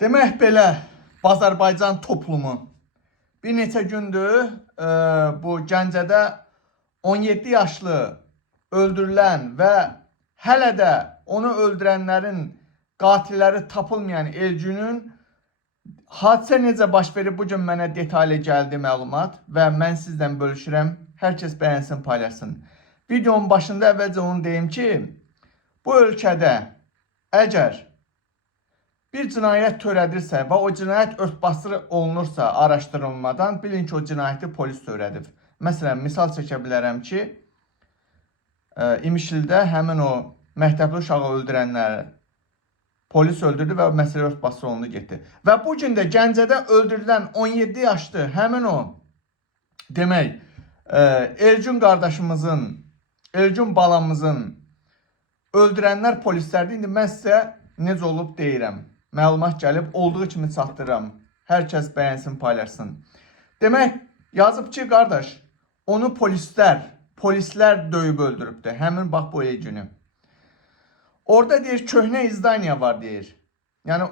Demək belə, Azərbaycan toplumu bir neçə gündür bu Gəncədə 17 yaşlı öldürülən və hələ də onu öldürənlərin qatilləri tapılmayan Elcünün hadisə necə baş verib bu gün mənə detallı gəldi məlumat və mən sizdən bölüşürəm. Hər kəs bəyənsin, paylaşsın. Videonun başında əvvəlcə onu deyim ki, bu ölkədə əgər bir cinayət törədirsə və o cinayət örtbasır olunursa araşdırılmadan, bilin ki, o cinayəti polis törədib. Məsələn, misal çəkə bilərəm ki, İmişlidə həmin o məktəbli uşağı öldürənləri polis öldürdü və məsələ örtbasır olundu getdi. Və bu gün də Gəncədə öldürülən 17 yaşlı həmin o demək Elcün qardaşımızın, Elcün balamızın öldürənlər polislərdir. İndi mən sizə necə olub deyirəm. Məlumat gəlib, olduğu kimi çatdırıram. Hər kəs bəyənsin, paylaşsın. Demək, yazıb ki, qardaş, onu polislər döyüb öldürübdür. Həmin bax bu Elcünü. Orada deyir, köhnə izdaniya var deyir. Yəni,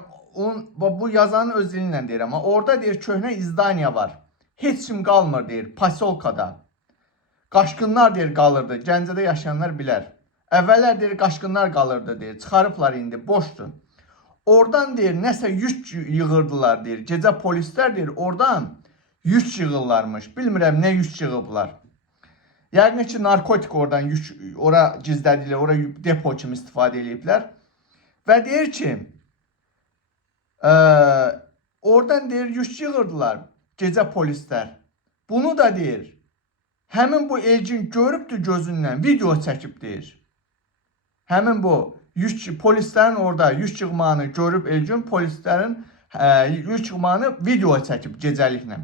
bu yazanın öz dilindən deyir, amma orada deyir, köhnə izdaniya var. Heç kim qalmır deyir, pasolkada. Qaşqınlar deyir, qalırdı. Gəncədə yaşayanlar bilər. Əvvəllər deyir, qaşqınlar qalırdı deyir. Çıxarıblar indi, boşdur. Oradan deyir, nəsə yük yığırdılar deyir. Gecə polislər deyir, oradan yük yığırlarmış. Bilmirəm, nə yük yığıblar. Yəqin ki, narkotik oradan yük, ora gizlədilər, ora depo kimi istifadə ediblər. Və deyir ki, oradan deyir, yük yığırdılar gecə polislər. Bunu da deyir, həmin bu Elcin görübdür gözündən, video çəkib deyir. Həmin bu polislərin orada yük yığmağını görüb Elcin, polislərin yük yığmağını video çəkib gecəliklə.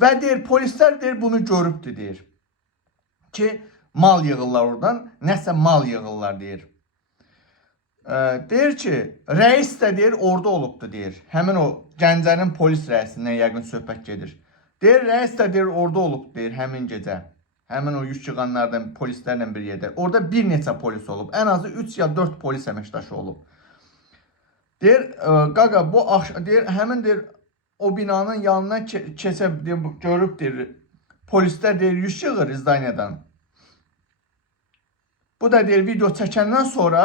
Və deyir, polislər deyir, bunu görübdür deyir. Ki, mal yığırlar oradan, nəsə mal yığırlar deyir. Deyir ki, rəis də deyir, orada olubdur deyir. Həmin o Gəncənin polis rəisindən yəqin söhbət gedir. Deyir, rəis də deyir, orada olub deyir, həmin gecə. Həmin o yük yığanlardan, polislərlə bir yerdə. Orada bir neçə polis olub. Ən azı 3 ya 4 polis əməkdaşı olub. Deyir, qaqa, deyir, həmin deyir, o binanın yanından keçə, görüb deyir, polislər deyir, yük yığır izdaniyadan. Bu da deyir, video çəkəndən sonra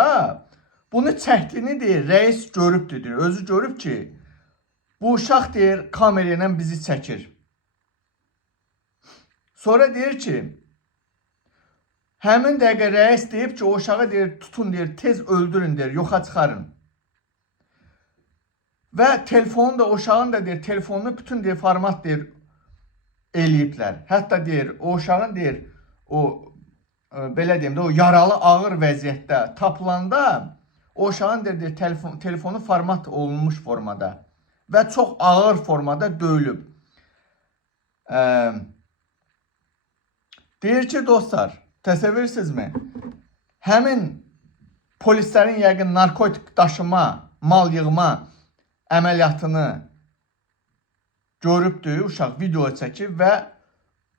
bunu çəkdiyini deyir, rəis görübdür deyir. Özü görüb ki, bu uşaq deyir, kamera ilə bizi çəkir. Sonra deyir ki, həmin dəqiqə rəis deyib ki, o uşağı deyir, tutun deyir, tez öldürün deyir, yoxa çıxarın. Və telefonu da, o uşağın da deyir, telefonunu bütün deyir, format deyir, eləyiblər. Hətta deyir, o uşağın deyir, o, belə deyim də, o yaralı ağır vəziyyətdə tapılanda, o uşağın deyir, telefonu format olunmuş formada və çox ağır formada döyülüb. Deyir ki, dostlar, təsəvvürsünüzmü? Həmin polislərin yəqin narkotik daşıma, mal yığma əməliyyatını görübdür, uşaq video çəkib və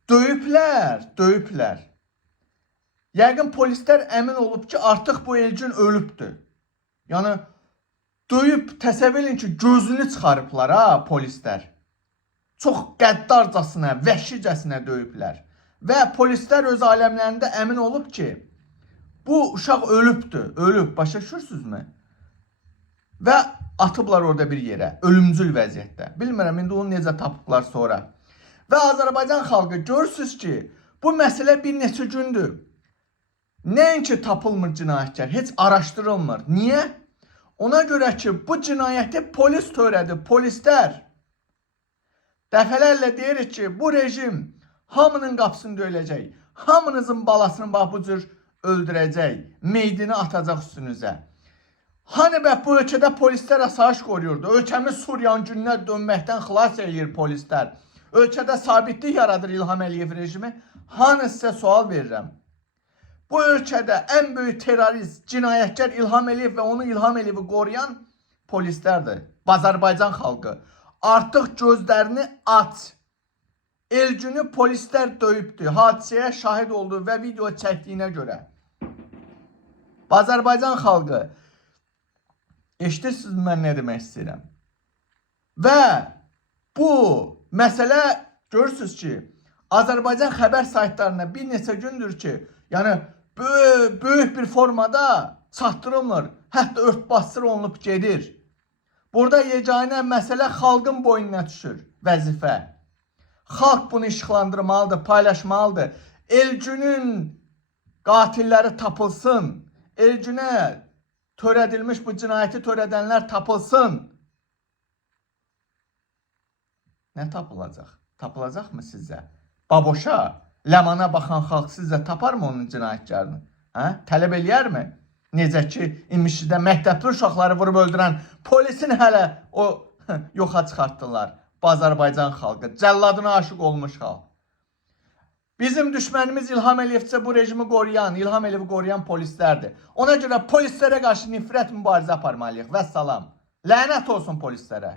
döyüblər. Yəqin polislər əmin olub ki, artıq bu Elcün ölübdür. Yəni, döyüb, təsəvvür edin ki, gözünü çıxarıblar ha, polislər. Çox qəddarcasına, vəhşicəsinə döyüblər. Və polislər öz aləmlərində əmin olub ki, bu uşaq ölübdür, başa düşürsünüzmü? Və atıblar orada bir yerə, ölümcül vəziyyətdə. Bilmirəm, indi onu necə tapıblar sonra. Və Azərbaycan xalqı görürsünüz ki, bu məsələ bir neçə gündür. Nəinki tapılmır cinayətkar, heç araşdırılmır. Niyə? Ona görə ki, bu cinayəti polis törədi, polislər. Dəfələrlə deyirik ki, bu rejim hamının qapısını döyüləcək, hamınızın balasını bax bu cür öldürəcək, meydini atacaq üstünüzə. Hani bə bu ölkədə polislər asayiş qoruyurdu, ölkəmiz Suriyanın gününə dönməkdən xilas eləyir polislər, ölkədə sabitlik yaradır İlham Əliyev rejimi, hani sizə sual verirəm. Bu ölkədə ən böyük terörist, cinayətkar İlham Əliyev və onu İlham Əliyevi qoruyan polislərdir, Azərbaycan xalqı. Artıq gözlərini aç. Elcünü polislər döyübdür, hadisəyə şahid oldu və video çəkdiyinə görə. Azərbaycan xalqı, eşidirsiniz mən nə demək istəyirəm? Və bu məsələ görürsünüz ki, Azərbaycan xəbər saytlarına bir neçə gündür ki, yəni böyük bir formada çatdırılmır, hətta örtbasdır olunub gedir. Burada yeganə məsələ xalqın boynuna düşür vəzifə. Xalq bunu işıqlandırmalıdır, paylaşmalıdır. Elgünün qatilləri tapılsın, Elgünə törədilmiş bu cinayəti törədənlər tapılsın. Nə tapılacaq? Tapılacaqmı sizə? Baboşa, Ləmana baxan xalq sizə taparmı onun cinayətkarını? Tələb eləyərmi? Necə ki, İmişlidə məktəbli uşaqları vurub öldürən polisin hələ o yoxa çıxartdılar. Azərbaycan xalqı, cəlladına aşıq olmuş xalq. Bizim düşmənimiz İlham Əliyevcə bu rejimi qoruyan, İlham Əliyevi qoruyan polislərdir. Ona görə polislərə qarşı nifrət mübarizə aparmalıyıq. Vəssalam. Lənət olsun polislərə.